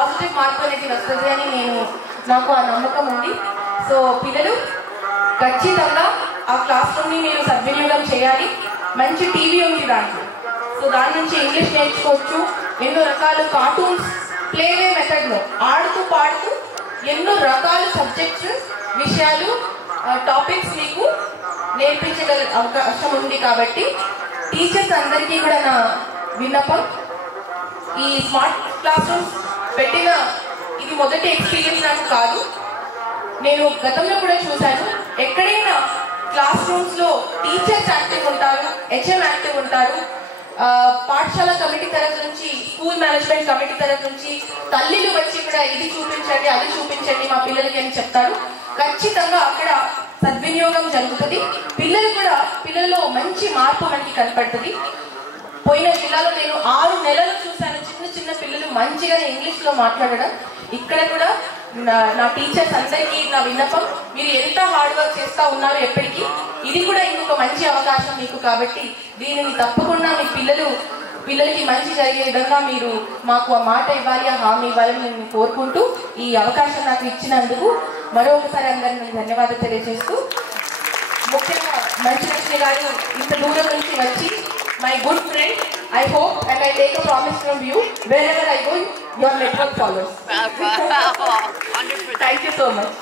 Positive మార్పు అనేది వస్తుంది అని నాకు ఆ నమ్మకం ఉంది. సో పిల్లలు ఖచ్చితంగా ఆ క్లాస్ రూమ్ని మీరు సద్వినియోగం చేయాలి. మంచి టీవీ ఉంది దాంట్లో, సో దాని నుంచి ఇంగ్లీష్ నేర్చుకోవచ్చు. ఎన్నో రకాల కార్టూన్స్ ప్లేవే మెథడ్లో ఆడుతూ పాడుతూ ఎన్నో రకాల సబ్జెక్ట్స్ విషయాలు టాపిక్స్ మీకు నేర్పించగల అవకాశం ఉంది. కాబట్టి టీచర్స్ అందరికీ కూడా నా విన్నపం, ఈ స్మార్ట్ క్లాస్ రూమ్స్ పెట్టిన ఇది మొదటి ఎక్స్పీరియన్స్ నాకు కాదు. నేను గతంలో కూడా చూశాను, ఎక్కడైనా క్లాస్ రూమ్స్ లో టీచర్స్ యాక్టివ్ ఉంటారు, హెచ్ఎం యాక్టివ్ ఉంటారు, పాఠశాల కమిటీ తరఫు నుంచి, స్కూల్ మేనేజ్మెంట్ కమిటీ తరఫు నుంచి తల్లిలు వచ్చి ఇక్కడ ఇది చూపించండి అది చూపించండి మా పిల్లలకి అని చెప్తారు. ఖచ్చితంగా అక్కడ సద్వినియోగం జరుగుతుంది. పిల్లల్లో మంచి మార్పు మనకి కనపడుతుంది. పోయిన జిల్లాలో నేను 6 నెలలు చూశాను చిన్న పిల్లలు మంచిగా ఇంగ్లీష్ లో మాట్లాడడం. ఇక్కడ కూడా నా టీచర్స్ అందరికీ నా విన్నపం, మీరు ఎంత హార్డ్ వర్క్ చేస్తా ఉన్నారు ఎప్పటికీ, ఇది కూడా ఇంకొక మంచి అవకాశం మీకు. కాబట్టి దీనిని తప్పకుండా మీ పిల్లలకి మంచి జరిగే విధంగా మీరు మాకు ఆ మాట ఇవ్వాలి, ఆ హామీ ఇవ్వాలని నేను కోరుకుంటూ ఈ అవకాశం నాకు ఇచ్చినందుకు మరొకసారి అందరినీ ధన్యవాదాలు తెలియజేస్తూ, ముఖ్యంగా మంచి గారు ఇంత దూరం నుంచి వచ్చి my good friend, I hope and I take a promise from you, wherever I go, your network follows. Thank you so much.